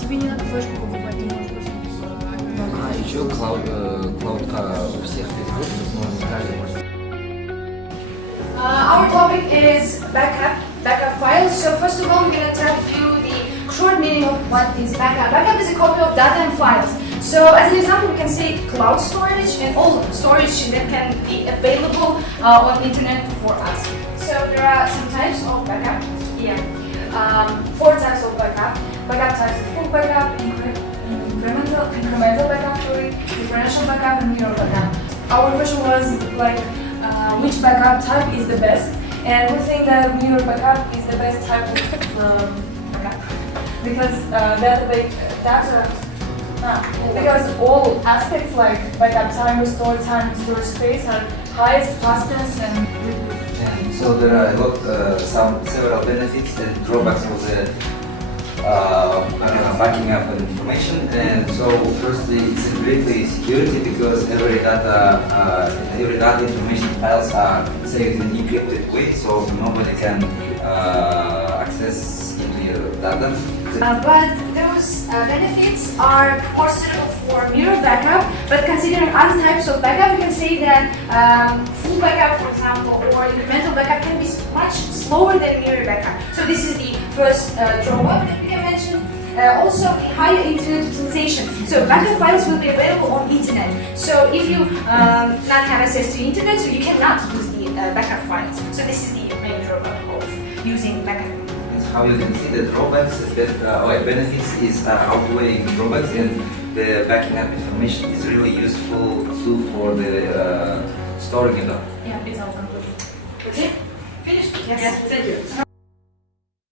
Тебе не надо флешку покупать, ты можешь просто... Еще клаудка у всех перегрузок, но каждый может. Our topic is backup files. So first of all, we're going to tell you the short meaning of what is backup. Backup is a copy of data and files. So as an example, we can say cloud storage and all storage that can be available on the internet for us. So there are some types of backup here. 4 types of backup. Backup types of full backup, incremental backup, differential backup, and mirror backup. Our question was like, which backup type is the best? And we think that mirror backup is the best type of backup because because all aspects like backup time, restore time, store space are highest, fastest, and so there are several benefits and drawbacks of the backing up of information. And so firstly, it's greatly security because every data information files are saved in an encrypted way, so nobody can access into your data. But those benefits are more suitable for mirror backup. But considering other types of backup, we can say that full backup, for example, or incremental backup can be much slower than mirror backup. So this is the first drawback that we can mention. Also, the higher internet utilization. So backup files will be available on internet. So if you not have access to internet, so you cannot use the backup files. So this is the main drawback of using backup. How you can see the drawbacks, benefits is outweighing drawbacks, and the backing up information is really useful tool for the storing it up. Yeah, it's all concluded. Okay? Finished? Yes. Thank you.